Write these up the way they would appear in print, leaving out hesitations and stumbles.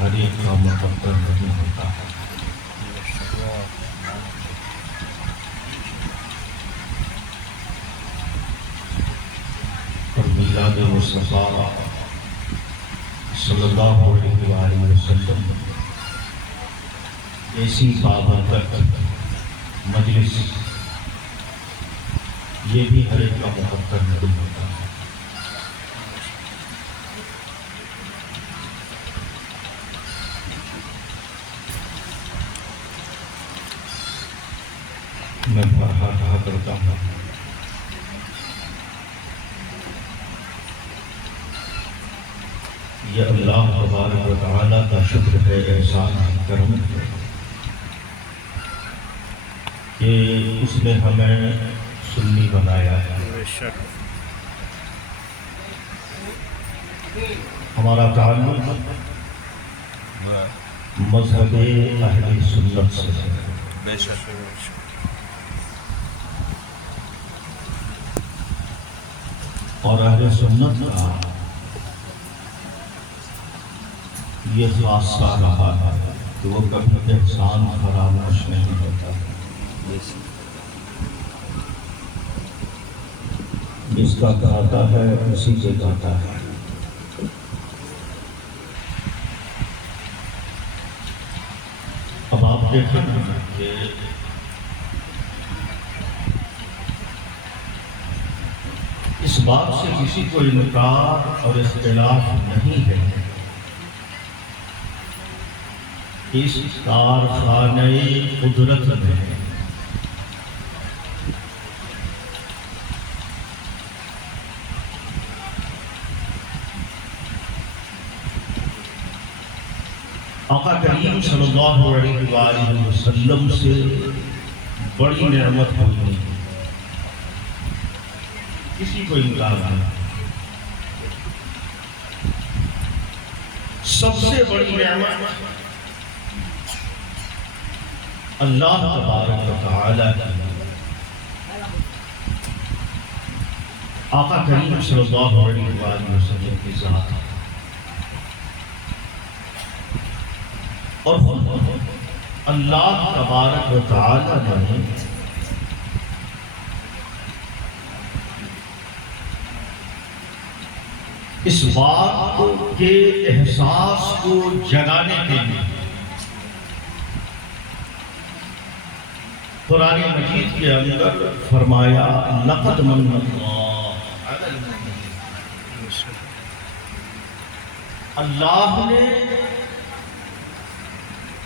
ہر ایک کا مقدر نہیں ہوتا ہے۔ اور میلاد مصطفیٰ صلی اللہ علیہ وآلہ وسلم ایسی بابرکت مجلس یہ بھی ہر ایک کا مقدر نہیں ہوتا ہے۔ میں پڑھا کہا کرتا ہوں یہ اللہ تبارک و تعالیٰ کا شکر ہے، احسان ہے، کرم ہے کہ اس نے ہمیں سنی بنایا ہے۔ ہمارا تعلق مذہب اہل سنت سے ہے۔ اور اہل سنت کا یہ خاصہ رہا ہے کہ وہ کبھی احسان فراموش نہیں ہوتا۔ جس کا کہتا ہے اسی سے کہتا ہے۔ اب آپ دیکھیں کہ اس بات سے کسی کو انکار اور اختلاف نہیں ہے کہ اس کارخانہ قدرت میں آقا کریم صلی اللہ علیہ وآلہ وسلم سے بڑی نعمت کوئی نہیں، کسی کو انکار نہیں۔ سب سے بڑی نعمت اللہ تبارک و تعالیٰ کی آقا کریم صلی اللہ علیہ وآلہ وسلم کی ذات اور اللہ تبارک و تعالیٰ نے اس بات کے احساس کو جگانے کے لیے قرآن مجید کے اندر فرمایا لقد من اللہ نے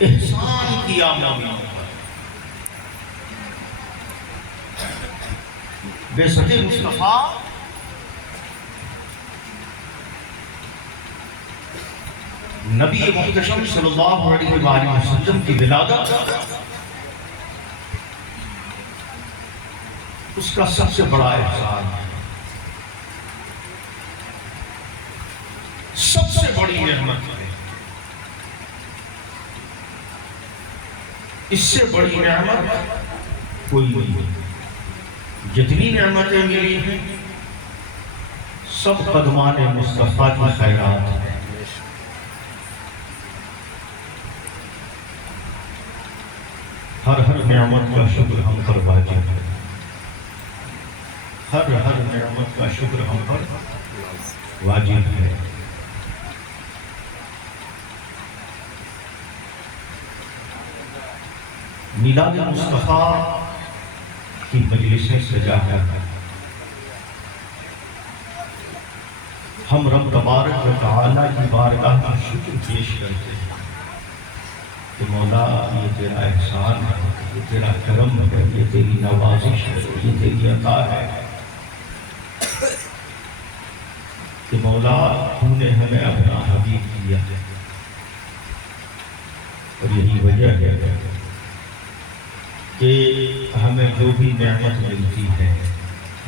احسان کیا مومنوں پر۔ بے سچے مصطفیٰ نبی محتشم صلی اللہ علیہ وآلہ وسلم کی ولادت اس کا سب سے بڑا احسان ہے، سب سے بڑی نعمت ہے۔ اس سے بڑی نعمت کوئی نہیں۔ جتنی نعمتیں ملی ہیں سب قدمان مصطفیٰ کی خیرات ہیں۔ ہر نعمت کا شکر ہم پر واجب ہے، ہر نعمت کا شکر ہم پر واجب ہے۔ میلاد مصطفیٰ کی مجلسیں سجا کر ہم رب تبارک و تعالیٰ کی بارگاہ میں شکر پیش کرتے ہیں کہ مولا یہ تیرا احسان ہے، یہ تیرا کرم ہے، یہ تیری نوازش ہے، یہ تیری عطا ہے کہ مولا تو نے ہمیں اپنا حبیب دیا ہے۔ اور یہی وجہ ہے کہ ہمیں جو بھی نعمت ملتی ہے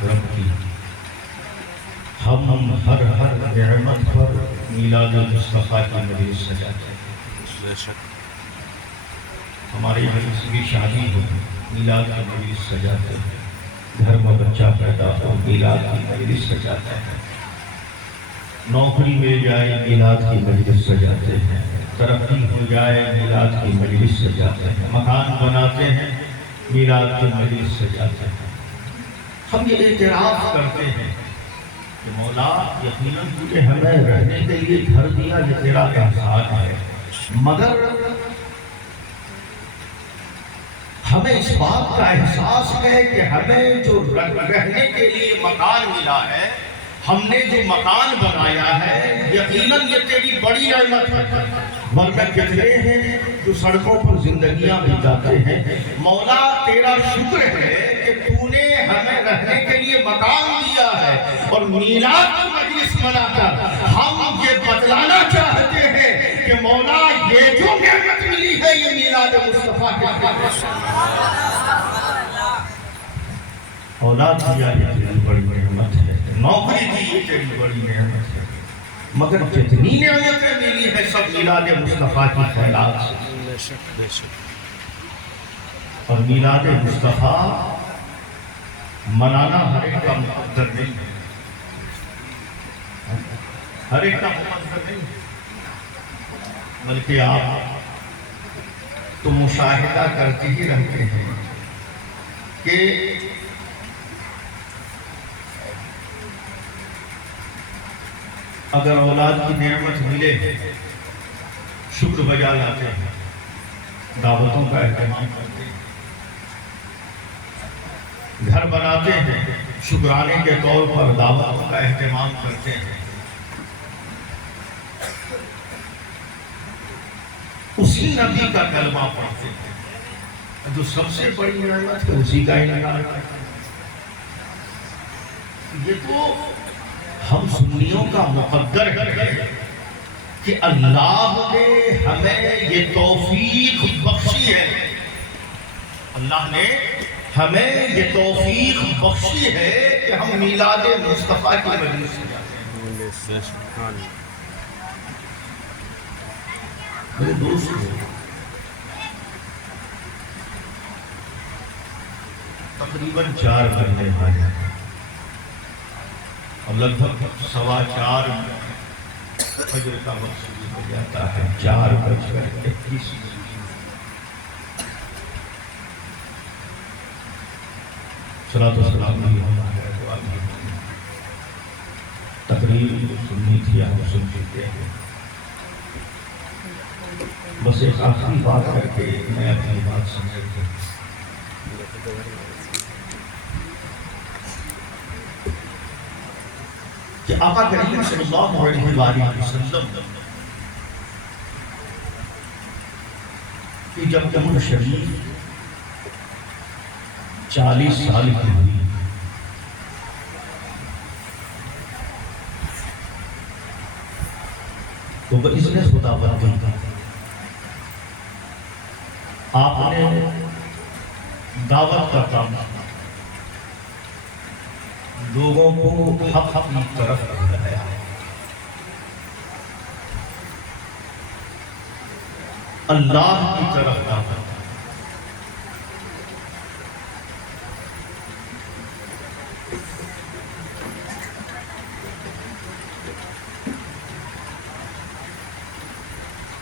رب کی، ہم ہر نعمت پر میلاد مصطفیٰ کی مجلس سجاتے ہیں۔ ہمارے یہاں کسی کی شادی ہو میلاد کی مجلس سجاتے ہیں، گھر میں بچہ پیدا ہو میلاد کی مجلس سجاتے ہیں، نوکری مل جائے میلاد کی مجلس سجاتے ہیں، ترقی ہو جائے میلاد کی مجلس سے جاتے ہیں، مکان بناتے ہیں میلاد کی مجلس سے جاتے ہیں۔ ہم یہ اعتراف کرتے ہیں کہ مولا یقیناً تو نے ہمیں رہنے کے لیے گھر دیا، یہ تیرا احسان ہے، مگر ہمیں اس بات کا احساس ہے کہ ہمیں جو رہنے کے لیے مکان ملا ہے، ہم نے جو مکان بنایا ہے، یقیناً یہ تیری بڑی نعمت ہے، ورنہ کتنے ہیں جو سڑکوں پر زندگیاں بتاتے ہیں۔ مولا تیرا شکر ہے کہ تو نے ہمیں رہنے کے لیے مکان دیا ہے، اور میلاد کی مجلس بنا کر ہم یہ بتلانا چاہتے ہیں کہ مولا یہ جو نعمت ملی ہے یہ میلاد مصطفیٰ کے اولاد دیا یہ تیری بڑی نعمت ہے، نوکری دی یہ تیری بڑی نعمت ہے، مگر جتنی نعمتیں ملی ہے سب میلاد مصطفیٰ کی خیرات سے۔ اور میلاد مصطفیٰ منانا ہر ایک کا مقدر نہیں ہے، ہر ایک کا مقدر نہیں ہے، بلکہ آپ تو مشاہدہ کرتے ہی رہتے ہیں کہ اگر اولاد کی نعمت ملے شکر بجا لاتے ہیں، دعوتوں کا اہتمام کرتے ہیں، گھر بناتے ہیں، شکرانے کے طور پر دعوتوں کا اہتمام کرتے ہیں، اسی نبی کا کلمہ پڑھتے ہیں، جو سب سے بڑی نعمت ہے اسی کا انکار کرتے ہیں۔ یہ تو ہم سنیوں کا مقدر ہے کہ اللہ نے ہمیں یہ توفیق بخشی ہے، اللہ نے ہمیں یہ توفیق بخشی ہے کہ ہم میلاد مصطفیٰ کی مجلس سے جاتے ہیں۔ میرے دوست تقریباً 4 بجنے والے ہیں، اور لگ بھگ 4:15 فجر کا وقت شروع ہو جاتا ہے، 4:21۔ صلاۃ و سلام علیہ ہمارے دعا کی تقریر سننی تھی، ہم سن چکے ہیں، بس ایک آخری بات کر کے میں اپنی بات سمجھتا ہوں کہ آقا کریم صلی اللہ علیہ وآلہ وسلم کی جب عمر شریف 40 سال کی ہوئی تو بإذن خدا بندی آپ نے دعوت کا کام لوگوں کو حق کی طرف بلایا، اللہ کی طرف دعوت۔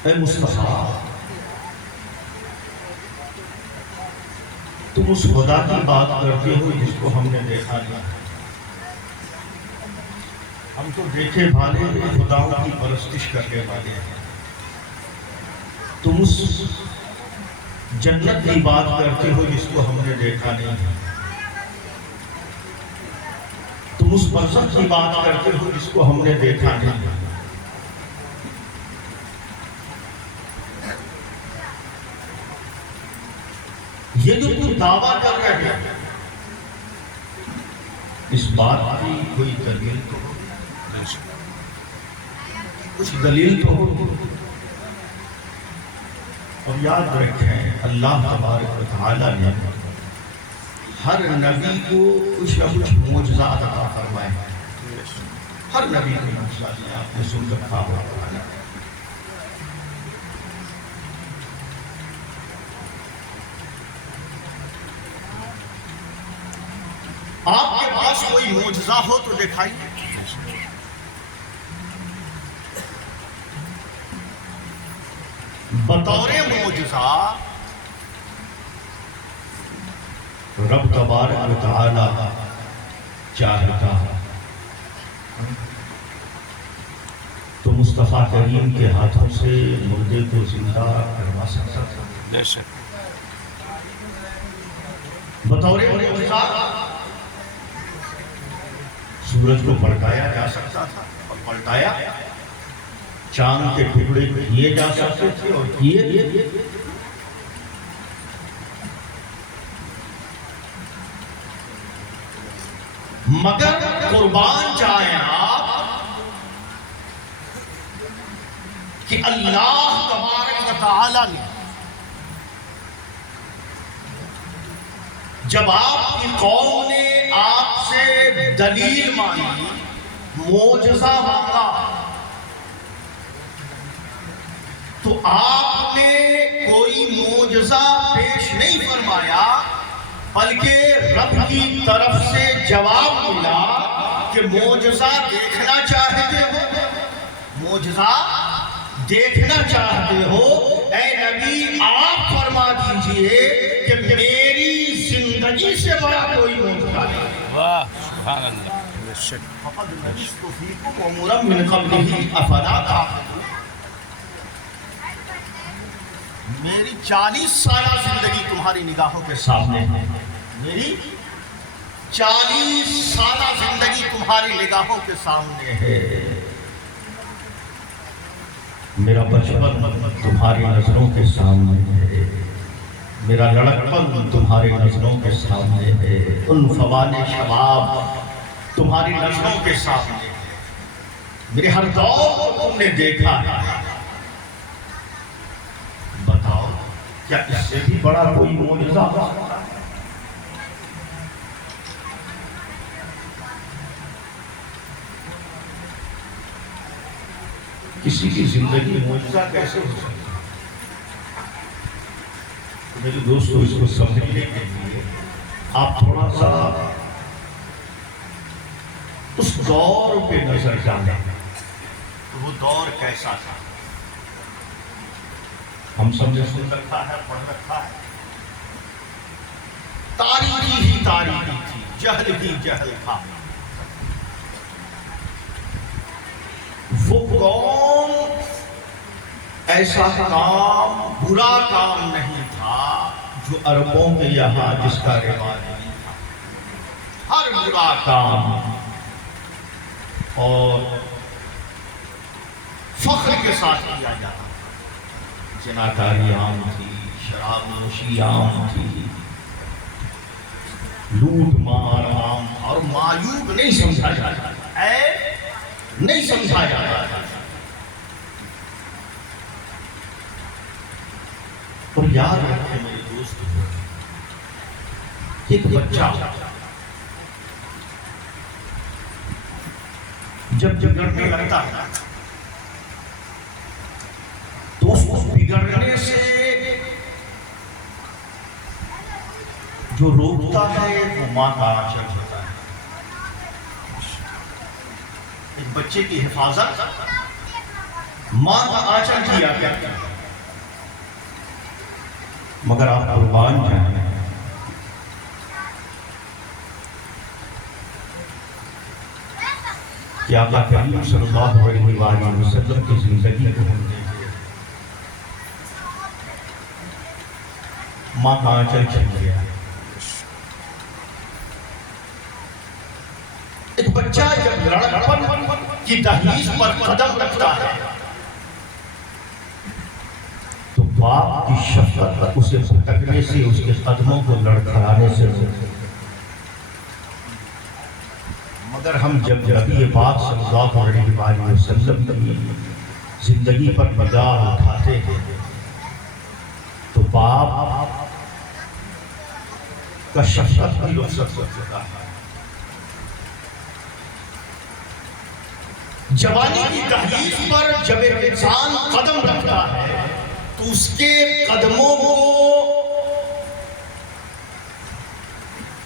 اے مصطفیٰ، تم اس خدا کی بات کرتے ہو جس کو ہم نے دیکھا نہیں، ہم تو دیکھے بھالے خداؤں کی پرستش کرنے والے ہیں، تم اس جنت کی بات کرتے ہو جس کو ہم نے دیکھا نہیں، تم اس برزخ کی بات کرتے ہو جس کو ہم نے دیکھا نہیں۔ یہ جو تم دعویٰ کر رہے ہیں اس بات کی کوئی دلیل تو ہو، کچھ دلیل تو ہو، اور یاد رکھیں اللہ تبارک و تعالیٰ نے ہر نبی کو کچھ نہ کچھ معجزات عطا فرمائے، ہر نبی کو معجزات آپ نے سن رکھا ہوگا۔ آپ کے پاس کوئی معجزہ ہو تو دکھائیے۔ بطور معجزہ رب تبارک و تعالی چاہتا تو مصطفیٰ کریم کے ہاتھوں سے مردے کو زندہ کروا سکتا تھا. بطور معجزہ سورج کو پلٹایا جا سکتا تھا اور پلٹایا. چاند کے ٹکڑے کیے جا سکتے تھے اور کیے. مگر قربان جائیں آپ کہ اللہ تبارک و تعالی نے جب آپ کی قوم نے آپ سے دلیل مانگی، معجزہ مانگا، تو آپ نے کوئی معجزہ پیش نہیں فرمایا، بلکہ رب کی طرف سے جواب ملا کہ معجزہ دیکھنا چاہتے ہو، معجزہ دیکھنا چاہتے ہو، اے نبی آپ فرما دیجئے کہ میری زندگی سے بڑا کوئی معجزہ نہیں. واہ سبحان اللہ. فقد لبثت فیکم عمرا من قبلہ افلا تعقلون. میری 40 سالہ زندگی تمہاری نگاہوں کے سامنے ہے. میری 40 سالہ زندگی تمہاری نگاہوں کے سامنے ہے. میرا بچپن تمہاری نظروں کے سامنے ہے. میرا لڑکپن تمہاری نظروں کے سامنے ہے. ان فوان شباب تمہاری نظروں کے سامنے ہے. میرے ہر دور کو تم نے دیکھا ہے. بتاؤ کیا اس سے بھی بڑا کوئی معجزہ؟ کسی کی زندگی معجزہ کیسے ہو سکتا ہے؟ میرے دوستو اس کو سمجھنے کے لیے آپ تھوڑا سا اس دور پہ نظر ڈالیں. وہ دور کیسا تھا؟ ہم سب نے سن رکھا ہے، پڑھ رکھا ہے. تاریخی ہی تاریخی تھی، جہل ہی جہل تھا. وہ قوم ایسا کام، برا کام نہیں تھا جو عربوں کے یہاں جس کا رواج نہیں تھا. ہر برا کام اور فخر کے ساتھ کیا جاتا. زناکاری عام تھی، شراب نوشی عام تھی، لوٹ مار عام تھا، اور معیوب نہیں سمجھا جاتا تھا، عیب نہیں سمجھا جاتا تھا. اور یاد رکھیں میرے دوست، ایک بچہ جب بگڑنے لگتا ہے تو اس کو بگڑنے سے جو روکتا ہے وہ ماں کا آنچل ہوتا ہے. ایک بچے کی حفاظت ماں کا آنچل کیا کرتا ہے. مگر آپ قربان جائیں کہ آقا کریم صلی اللہ علیہ وآلہ وسلم کی زندگی کو ہم دیکھیں. ماں کا آنچل چھن گیا. ایک بچہ جب لڑکپن کی دہلیز پر قدم رکھتا ہے تو باپ کی شفقت اسے پھٹکنے سے، اس کے قدموں کو لڑکھڑانے سے روکتی. مگر ہم جب نبی پاک صلی اللہ علیہ وآلہ وسلم کی زندگی پر نگاہ اٹھاتے ہیں تو باپ کا شفقت بھی رخصت ہو چکا ہے. جوانی کی دہلیز پر جب ایک انسان قدم رکھتا ہے تو اس کے قدموں کو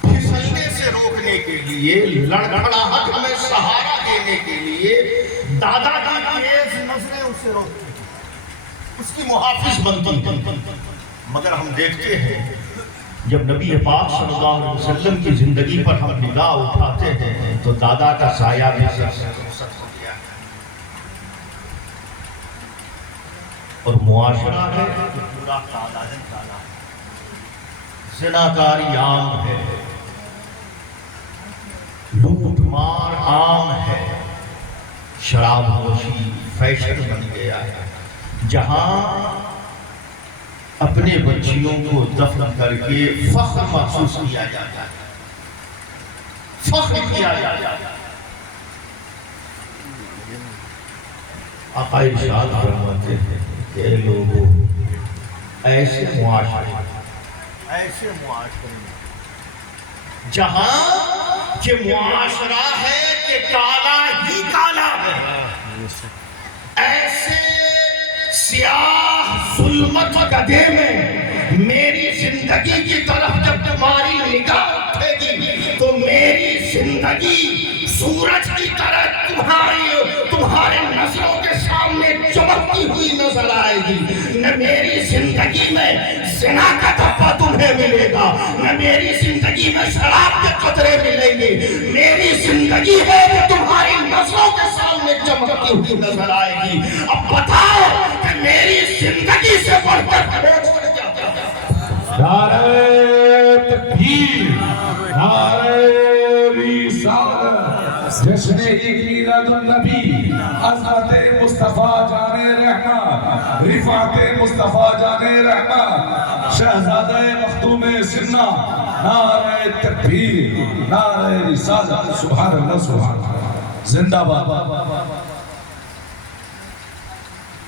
پھسلنے سے روکنے کے لیے، لڑکھڑاہٹ میں سہارا دینے کے لیے دادا کی تیز نظریں اسے روکتی ہیں. اس کی محافظ بنتی، مگر ہم دیکھتے ہیں جب نبی پاک صلی اللہ علیہ وسلم کی زندگی پر ہم نگاہ اٹھاتے ہیں تو دادا کا سایہ بھی رخصت ہو گیا اور معاشرہ ہے جو پورا کالا ہے، کالا زناکاری عام ہے، لوٹ مار عام ہے، شراب نوشی فیشن بن گیا ہے، جہاں اپنے بچیوں کو دفن کر کے فخر محسوس کیا جاتا ہے، فخر کیا جاتا ہے۔ آقا ارشاد فرماتے ہیں کہ اے لوگوں، ایسے معاشرے جہاں کہ معاشرہ ہے کہ کالا ہی کالا ہے، ایسے سیاہ ظلمت گدھے میں میری زندگی کی طرف جب تمہاری نگاہ اٹھے گی تو میری زندگی سورج کی طرح تمہارے نظروں کے سامنے چمکتی ہوئی نظر آئے گی۔ نہ میری زندگی میں زنا کا دھبا تمہیں ملے گا، نہ میری زندگی میں شراب کے قطرے ملیں گے، میری زندگی ہے کہ تمہاری نظروں کے سامنے چمکتی ہوئی نظر آئے گی۔ اب بتاؤ کہ میری زندگی سے بڑھ کر نعرہ تکبیر، نعرہ رسالت، جشن میلاد النبی، عظمت مصطفیٰ جان رحمت، رفعت مصطفیٰ جان رحمت، شہزادہ مختوم سنہ، نعرہ تکبیر، نعرہ رسالت، سبحان اللہ سبحان اللہ، زندہ باد۔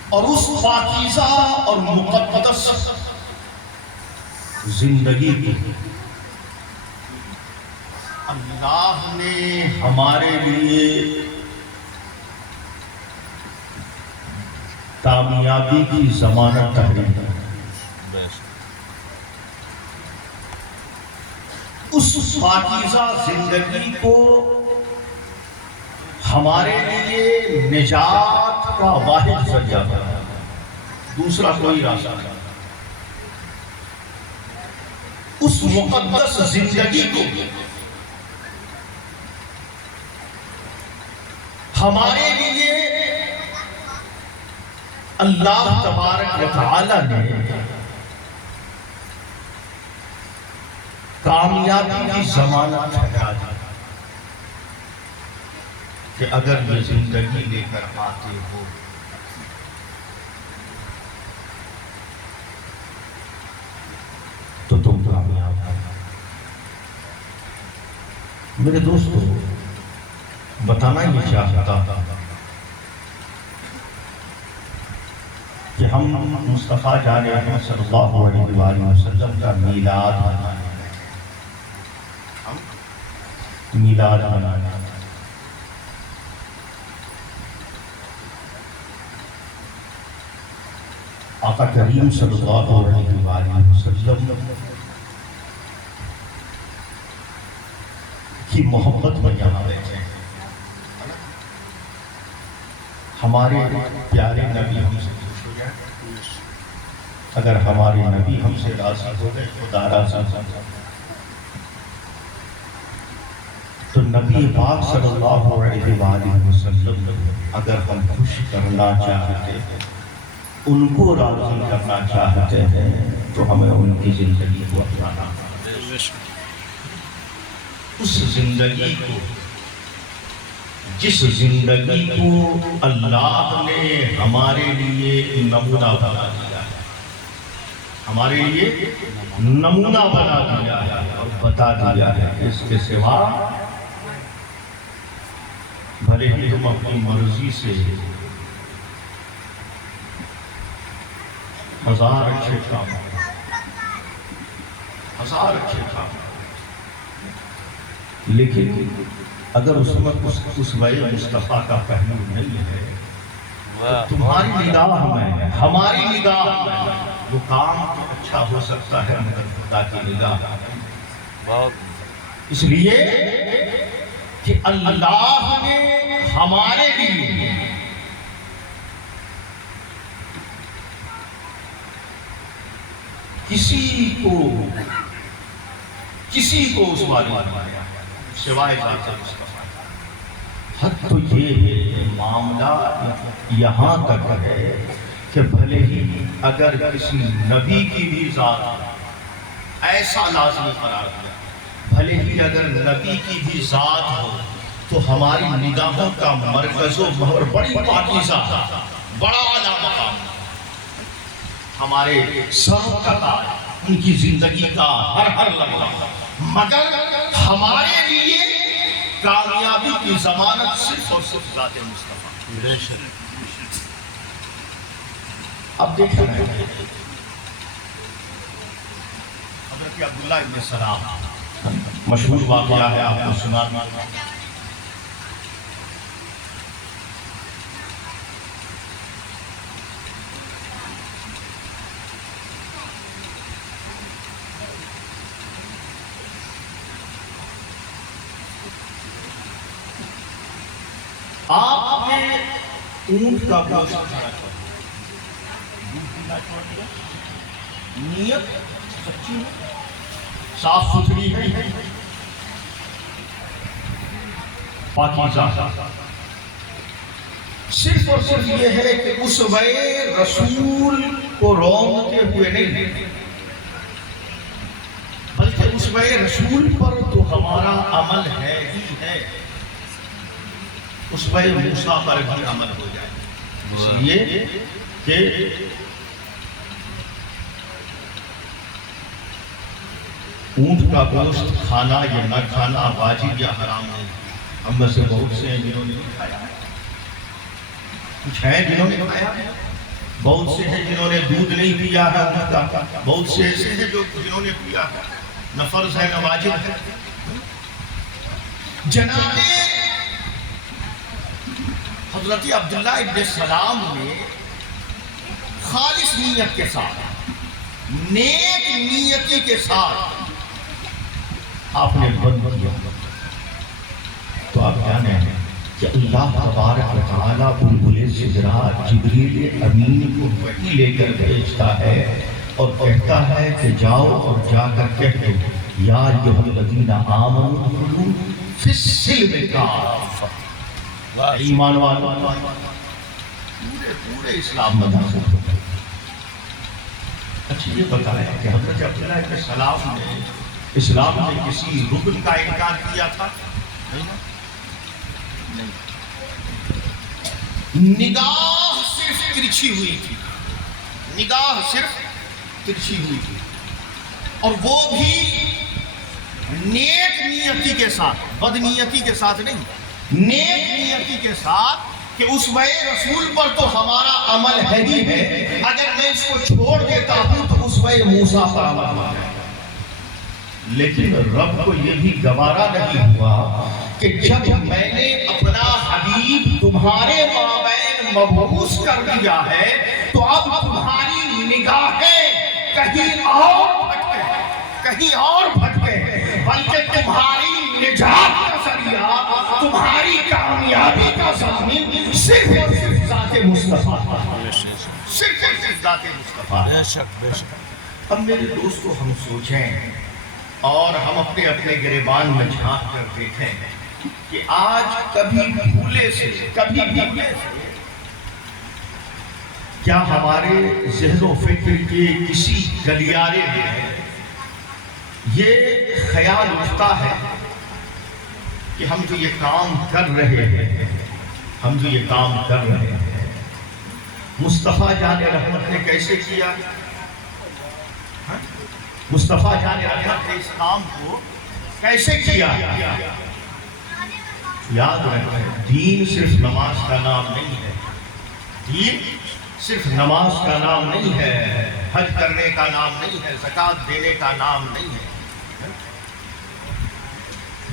اور اس پاکیزہ اور مقدس زندگی کی اللہ نے ہمارے لیے کامیابی کی ضمانت تحریر کی۔ اس پاکیزہ زندگی کو ہمارے لیے نجات کا واحد ذریعہ ہے، دوسرا کوئی راستہ نہیں۔ اس مقدس زندگی کو ہمارے لیے اللہ تبارک و تعالی نے کامیابی کی ضمانت ٹھہرا دی کہ اگر یہ زندگی لے کر آتے ہو تو تم کامیاب ہو۔ میرے دوستو، بتانا یہ چاہتا تھا کہ ہم مصطفیٰ جان احمد صلی اللہ علیہ وآلہ وسلم کا میلاد منانے ہیں، میلاد منانے ہیں۔ آقا کریم صلی اللہ علیہ وآلہ وسلم کی محبت میں یہاں بیٹھے ہیں۔ ہمارے پیارے نبی ہم سے خوش ہو جائیں، اگر ہمارے نبی ہم سے راضی ہو گئے خدا راضی ہو گئے۔ تو نبی پاک صلی اللہ علیہ وآلہ وسلم اگر ہم خوش کرنا چاہتے ہیں، ان کو راضی کرنا چاہتے ہیں، تو ہمیں ان کی زندگی کو اپنانا ہے۔ اس زندگی کو، جس زندگی کو اللہ نے ہمارے لیے نمونہ بنا دیا ہے، ہمارے لیے نمونہ بنا دیا ہے اور بتا دیا ہے کہ اس کے سوا بھلے ہی ہم اپنی مرضی سے ہزار اچھے کام، ہزار اچھے کام، لیکن اگر اس وقت اس وجہ مصطفیٰ کا پہلو نہیں ہے تو تمہاری نگاہ میں، ہماری نگاہ میں وہ کام تو اچھا ہو سکتا ہے مگر خدا کی نگاہ میں، اس لیے کہ اللہ نے ہمارے لیے کسی کو اس بارے میں سوائے ذات مصطفیٰ۔ حد تو یہ معاملہ یہاں تک ہے کہ بھلے ہی اگر کسی نبی کی بھی ذات ایسا لازمی قرار دیا، بھلے ہی اگر نبی کی بھی ذات ہو تو ہماری نگاہوں کا مرکز و محور بڑی پاکیزہ، بڑا اعلیٰ مقام، ہمارے سروں کا تاج، ان کی زندگی کا ہر لمحہ، مگر ہمارے لیے کامیابی کی ضمانت صرف اور صرف ذات مصطفیٰ۔ اب دیکھیں حضرت عبداللہ ابن سلام، مشہور واقعہ ہے، آپ کو سنانا۔ آپ نے اونٹ کا گوشت کھانا چھوڑ دیا، دودھ پینا چھوڑ دیا، نیت سچی ہے، صاف ستھری ہے، پاکیزہ، صرف اور صرف یہ ہے کہ اسوہ رسول کو رونقتے ہوئے نہیں، بلکہ اسوہ رسول پر تو ہمارا عمل ہے ہی ہے، اسوہ موسیٰ پر بھی عمل ہو جائے، اس لیے کہ اونٹ کا گوشت کھانا یا نہ کھانا واجب یا حرام نہیں۔ ہم میں سے بہت سے ہیں جنہوں نے نہیں کھایا، کچھ ہیں جنہوں نے کھایا، بہت سے ہیں جنہوں نے دودھ نہیں پیا ہے اونٹ کا، بہت سے ایسے ہیں جنہوں نے پیا ہے، نہ فرض ہے نہ واجب ہے۔ جناب حضرت عبداللہ ابن سلام نے خالص نیت کے ساتھ، نیک نیتی کے ساتھ آپ نے بند کیا، تو آپ جانے ہیں کہ اللہ تبارک و تعالیٰ بلبل سدرا جبریل امین کو وحی لے کر بھیجتا ہے اور کہتا ہے کہ جاؤ اور جا کر کہہ دو یا ایھا الذین آمنوا ادخلوا فی السلم کافۃ، ایمان والوں پورے اسلام میں داخل ہو گئے۔ اچھا یہ بتایا کہ حضرت عبداللہ ابن سلام نے اسلام میں کسی رکن کا انکار کیا تھا؟ نہیں۔ نگاہ صرف ترچھی ہوئی تھی، نگاہ صرف ترچھی ہوئی تھی، اور وہ بھی نیک نیتی کے ساتھ، بد نیتی کے ساتھ نہیں، نیک نیتی کے ساتھ کہ اسوہ رسول پر تو ہمارا عمل ہے ہی ہے، اگر میں اس کو چھوڑ دیتا ہوں تو اسوہ موسیٰ پر عمل ہو جائے۔ لیکن رب کو یہ بھی گوارا نہیں ہوا کہ جب میں نے اپنا حبیب تمہارے مابین مبعوث کر دیا ہے تو اب تمہاری نگاہیں کہیں اور بھٹکے، بلکہ تمہاری نجات کا ذریعہ، تمہاری کامیابی کا ضامن صرف اور صرف ذات مصطفیٰ، صرف اور صرف ذات مصطفیٰ۔ بے شک بے شک۔ اب میرے دوستو ہم سوچیں اور ہم اپنے اپنے گریبان میں جھانک کر دیکھیں کہ آج کبھی بھولے سے کیا ہمارے ذہن و فکر کے کسی گلیارے میں یہ خیال اٹھتا ہے کہ ہم جو یہ کام کر رہے ہیں مصطفیٰ جان رحمت نے کیسے کیا؟ مصطفیٰ جان رحمت نے اس کام کو کیسے کیا؟ یاد رکھیں، دین صرف نماز کا نام نہیں ہے، دین صرف نماز کا نام نہیں ہے، حج کرنے کا نام نہیں ہے، زکوٰۃ دینے کا نام نہیں ہے،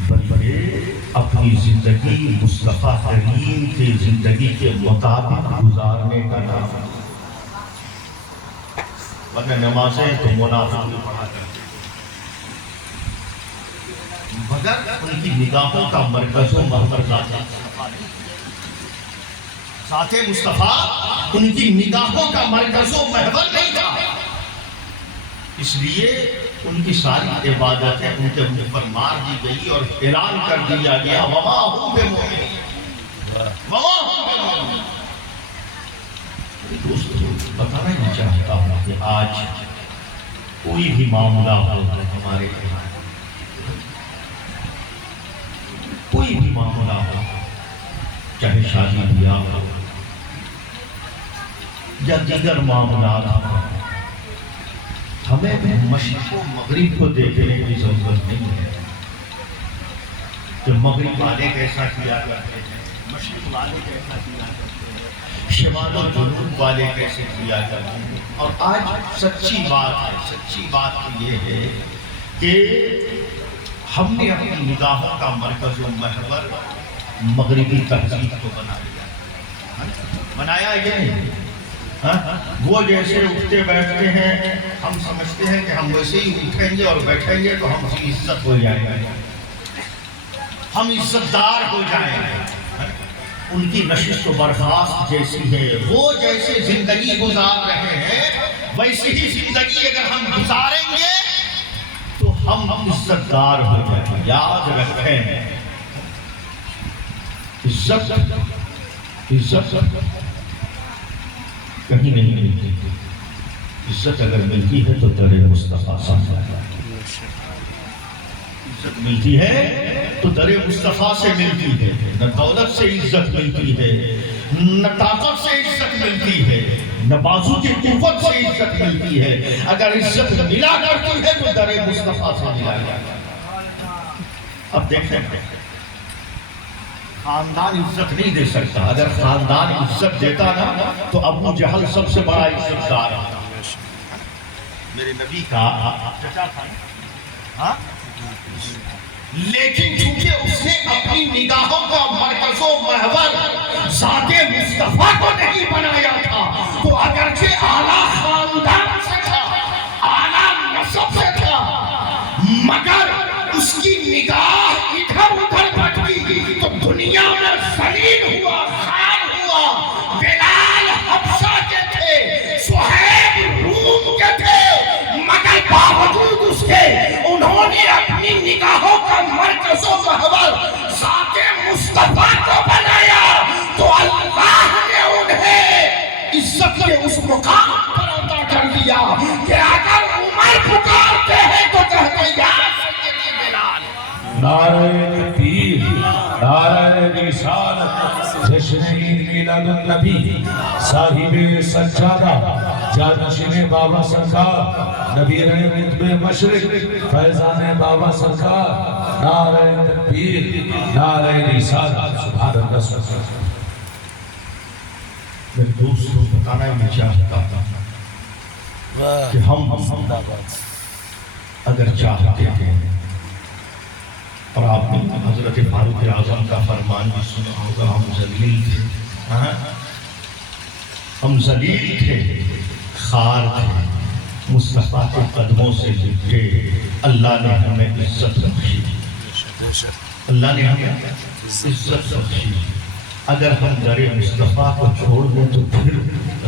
بلکہ اپنی زندگی مصطفیٰ کریم کی زندگی کے مطابق گزارنے کا نام ہے۔ ورنہ نمازیں تو منافق بھی پڑھا کرتے مگر ان کی نگاہوں کا مرکز و محور ذات مصطفیٰ نہیں، ذات مصطفیٰ ان کی نگاہوں کا مرکز و محور نہیں تھا۔ اس لیے ان کی ساری عبادتیں ان کے منہ پر مار دی گئی اور اعلان کر دیا گیا وما ہم بمؤمنین، وما ہم بمؤمنین۔ دوستو بتانا ہی چاہتا ہوں کہ آج کوئی بھی معاملہ ہو ہمارے یہاں، کوئی بھی معاملہ ہو، چاہے شادی بیاہ ہو یا دیگر معاملات ہو، ہمیں مشرق و مغرب کو دیکھنے کی ضرورت نہیں ہے کہ مغرب والے کیسا کیا کرتے ہیں، مشرق والے کیسا کیا کرتے ہیں، شمال و جنوب والے کیسے کیا کرتے ہیں۔ اور آج سچی بات یہ ہے کہ ہم نے اپنی نگاہوں کا مرکز و محور مغربی تہذیب کو بنایا ہے نہیں؟ وہ جیسے اٹھتے بیٹھتے ہیں ہم سمجھتے ہیں کہ ہم ویسے ہی اٹھیں گے اور بیٹھیں گے تو ہم کی عزت ہو جائیں گے، ہم عزت دار ہو جائیں گے۔ ان کی نشست و برخاست جیسی ہے، وہ جیسے زندگی گزار رہے ہیں ویسی ہی زندگی اگر ہم گزاریں گے تو ہم عزت دار ہو جائیں گے۔ یاد رکھیں عزت کہیں نہیں ملتی، عزت اگر ملتی ہے تو در مصطفیٰ سے عزت ملتی ہے تو در مصطفیٰ سے ملتی ہے، نہ دولت سے عزت ملتی ہے، نہ طاقت سے عزت ملتی ہے، نہ بازو کی قوت سے عزت ملتی ہے۔ اگر عزت ملا کرتی ہے تو در مصطفیٰ سے ملا جاتا۔ اب دیکھیں خاندان عزت نہیں دے سکتا، اگر خاندان عزت دیتا نا تو ابو جہل سب سے بڑا عزت دار ہوتا۔ میرے نبی کا چچا تھا، لیکن چونکہ اس نے اپنی نگاہوں کا مرکز و محور ذات مصطفیٰ کو نہیں بنایا تھا تو اگرچہ اعلیٰ خاندان سے تھا، اعلیٰ نسب سے تھا، مگر اس کی نگاہ ادھر ادھر بھٹکی تو دنیا میں ذلیل ہوا، خار ہوا۔ بلال حبشہ کے تھے، صہیب روم کے تھے، مگر باوجود اس کے انہوں نے اپنی نگاہوں کا مرکز و محور ذات مصطفیٰ کو بنایا تو اللہ نے انہیں عزت کے اس مقام پر عطا کر دیا کہ اگر عمر پکارتے ہیں تو کہتے یا نعرہ تکبیر، نعرہ رسالت، جشن عید میلاد النبی، صاحب سجادہ، جانشین بابا سرکار، نبیر رتب مشرق، فیضان بابا سرکار، نعرہ تکبیر، نعرہ رسالت، سبحان اللہ سبحان اللہ۔ میرے دوست کو بتانا میں چاہتا ہوں کہ ہم اگر چاہتے ہیں، اور آپ نے حضرت فاروق اعظم کا فرمان بھی سنا ہوگا، ہم ذلیل تھے، ہم ذلیل تھے، خار تھے، مصطفیٰ کے قدموں سے لپٹے، اللہ نے ہمیں عزت بخشی، اللہ نے ہمیں عزت بخشی۔ اگر ہم در مصطفیٰ کو چھوڑ دیں تو پھر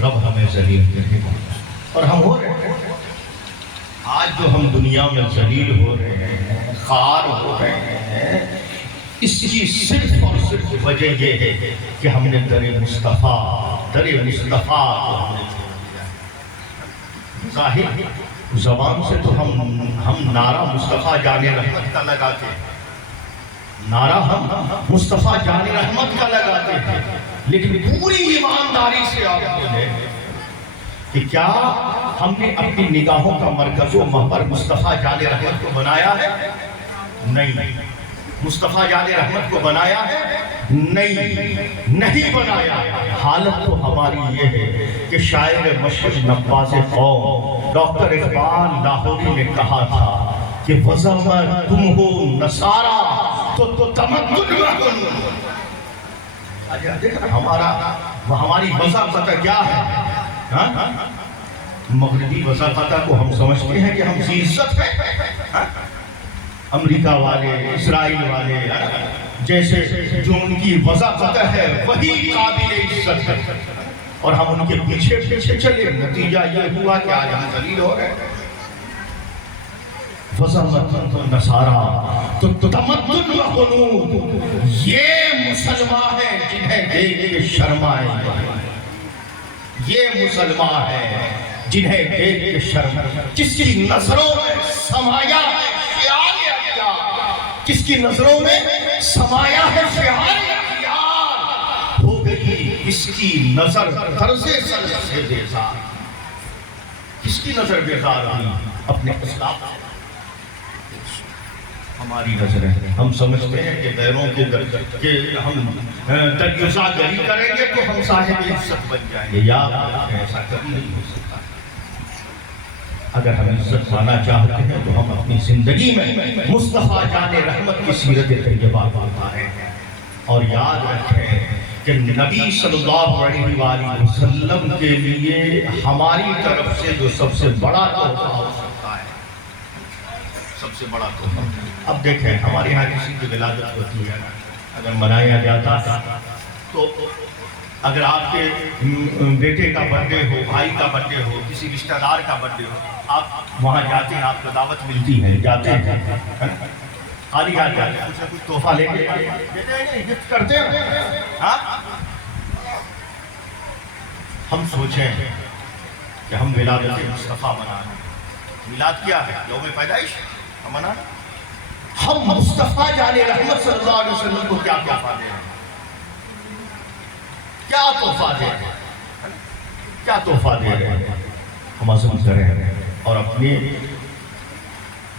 رب ہمیں ذلیل کرے گا، اور ہم ہو رہے ہیں۔ آج جو ہم دنیا میں ذلیل ہو رہے ہیں، خار ہو رہے ہیں، اس کی صرف اور صرف وجہ یہ ہے کہ ہم نے در مصطفیٰ کو ہم نے چھوڑ دیا۔ ظاہر زبان سے تو ہم نعرہ مصطفیٰ جان رحمت کا لگاتے ہیں، نعرہ ہم مصطفیٰ جان رحمت کا لگاتے ہیں، لیکن پوری ایمانداری سے آپ بولیں کہ کیا ہم نے اپنی نگاہوں کا مرکز و محور مصطفیٰ جان رحمت کو بنایا ہے؟ نہیں۔ مصطفیٰ جان رحمت کو بنایا ہے؟ نہیں بنایا۔ حالت تو ہماری یہ ہے کہ شاعر مشرق نواز قوم ڈاکٹر اقبال لاہوری نے کہا تھا کہ وزمر تم ہو نصارہ تو تمدن رہنو۔ ہماری وضاحت کیا ہے؟ مغربی وضاحت کو ہم سمجھتے ہیں کہ ہم ذی عزت ہیں، امریکہ والے، اسرائیل والے، جیسے جو ان کی وضاحت ہے وہی قابل عزت ہے، اور ہم ان کے پیچھے چلے، نتیجہ یہ ہوا کہ آج ہم ذلیل ہو رہے ہیں۔ فضمت نصارا تو تمدن و غنود، یہ مسلمان ہیں جنہیں دیکھ کے شرمائیں گے، یہ مسلمان ہیں جنہیں دیکھ کے شرم، جس کی نظروں میں سمایا ہے شعار اختیار، جس کی نظروں میں سمایا ہے شعار اختیار، ہو گئی اس کی نظر طرز سر سے بیزار، کس کی نظر بیزار ہوئی؟ اپنے اسلاف سے۔ ہماری نظر ہے، ہم سمجھتے ہیں کہ غیروں کے کہ ہم تجزیہ گری کریں گے تو ہم صاحب عزت بن جائیں گے، یاد رکھیں ایسا کبھی نہیں ہو سکتا۔ اگر ہم عزت پانا چاہتے ہیں تو ہم اپنی زندگی میں مصطفیٰ جان رحمت کی سیرت طیبہ کو اتاریں اور یاد رکھیں کہ نبی صلی اللہ علیہ وآلہ وسلم کے لیے ہماری طرف سے جو سب سے بڑا تحفہ ہو سکتا ہے، سب سے بڑا تحفہ، اب دیکھیں ہمارے یہاں کسی کی ولادت ہوتی ہے، اگر منایا جاتا تو اگر آپ کے بیٹے کا برتھڈے ہو، بھائی کا برتھڈے ہو، کسی رشتہ دار کا برتھڈے ہو، آپ وہاں جاتے ہیں، آپ کو دعوت ملتی ہے، جاتے ہیں، خالی ہاتھ جاتے ہیں، کچھ نہ کچھ تحفہ لے کے گفٹ کرتے ہیں، ہاں؟ ہم سوچیں کہ ہم ولادت مصطفیٰ منائیں، میلاد کیا ہے؟ یوم پیدائش ہم منائیں، ہم مصطفیٰ جان رحمت صلی اللہ علیہ وسلم کو کیا تحفہ دے رہے ہیں؟ کیا تحفہ دے رہے ہیں؟ کیا تحفہ دے رہے ہیں؟ ہم عزم کریں اور اپنے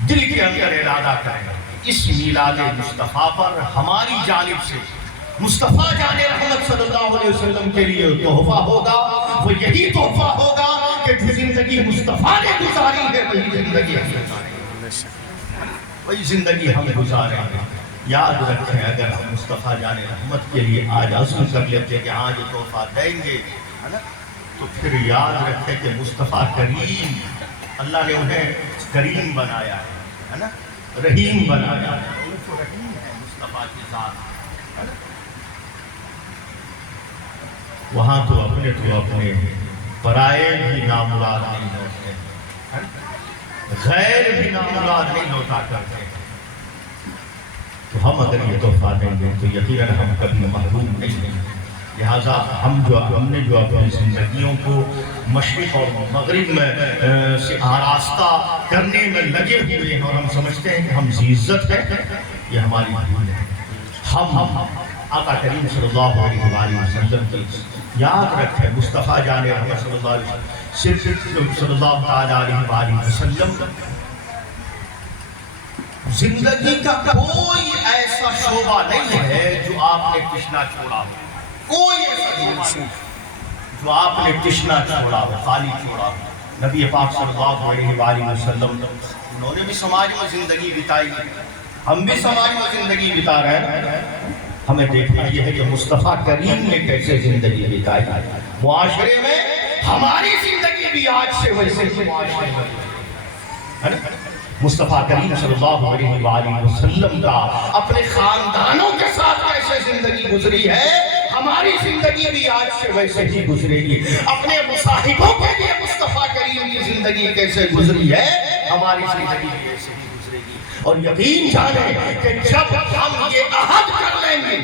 دل کے اندر ارادہ کریں، اس میلاد مصطفیٰ پر ہماری جانب سے مصطفیٰ جان رحمت صلی اللہ علیہ وسلم کے لیے تحفہ ہوگا، وہ یہی تحفہ ہوگا کہ جو زندگی مصطفیٰ نے گزاری ہے وہی زندگی ہم گزاریں، وہی زندگی ہم گزاریں گے۔ یاد رکھیں اگر ہم مصطفیٰ جان رحمت کے لیے آج عزم کر لیتے کہ ہاں یہ تحفہ دیں گے، تو پھر یاد رکھیں کہ مصطفیٰ کریم، اللہ نے انہیں کریم بنایا ہے نا، رحیم بنایا ہے، رحیم ہے مصطفیٰ کی ذات، وہاں تو اپنے پرائے بھی نامراد نہیں ہوتے، غیر بھی نامراد نہیں ہوتا کرتے، تو ہم اگر یہ تحفہ دیں گے تو یقیناً ہم کبھی محروم نہیں ہیں۔ لہٰذا ہم نے جو اپنی زندگیوں کو مشرق اور مغرب میں سے آراستہ کرنے میں لگے ہوئے ہیں اور ہم سمجھتے ہیں کہ ہم عزت ہے، یہ ہماری بھول ہے۔ ہم آقا کریم صلی اللہ علیہ وآلہ وسلم کی یاد رکھیں، مصطفیٰ جان رحمت صلی اللہ علیہ وسلم، صرف صلی اللہ تعالیٰ علیہ وآلہ وسلم زندگی کا کوئی ایسا شعبہ نہیں ہے جو آپ نے تشنا چھوڑا ہو، کوئی ایسا شعبہ نہیں جو آپ نے تشنا چھوڑا ہو، خالی چھوڑا ہو۔ نبی پاک صلی اللہ علیہ وآلہ وسلم انہوں نے بھی سماج میں زندگی بتائی، ہم بھی سماج میں زندگی بتا رہے ہیں، ہمیں دیکھنا یہ ہے کہ مصطفیٰ کریم نے کیسے زندگی بتائی، معاشرے میں ہماری زندگی بھی آج سے ویسے ہی معاشرے میں، مصطفیٰ کریم صلی اللہ علیہ وآلہ وسلم کا اپنے خاندانوں کے ساتھ کیسے زندگی گزری ہے، ہماری زندگی بھی آج سے ویسے ہی گزرے گی۔ اپنے مصاحبوں کے لیے مصطفیٰ کریم کی زندگی کیسے گزری ہے، ہماری زندگی بھی ایسے ہی گزرے گی۔ اور یقین جانیں کہ جب ہم یہ عہد کر لیں گے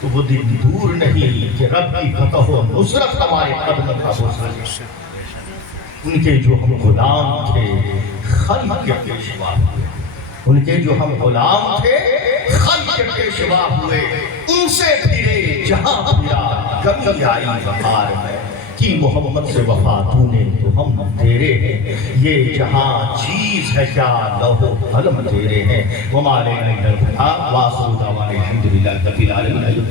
تو وہ دن دور نہیں کہ رب کی فتح و نصرت ہمارے قدم کا ہوگی۔ ان کے جو ہم غلام تھے خلق کے پیشوا ہوئے، ان کے جو ہم غلام تھے خلق کے پیشوا ہوئے، ان سے پھرے جہاں پھرا کبھی آئی بہار میں، کی محمد سے وفا تو نے تو ہم تیرے ہیں، یہ جہاں چیز ہے کیا لوح و قلم تیرے ہیں، وما علینا الا البلاغ وآخر دعوانا الحمد للہ رب العالمین۔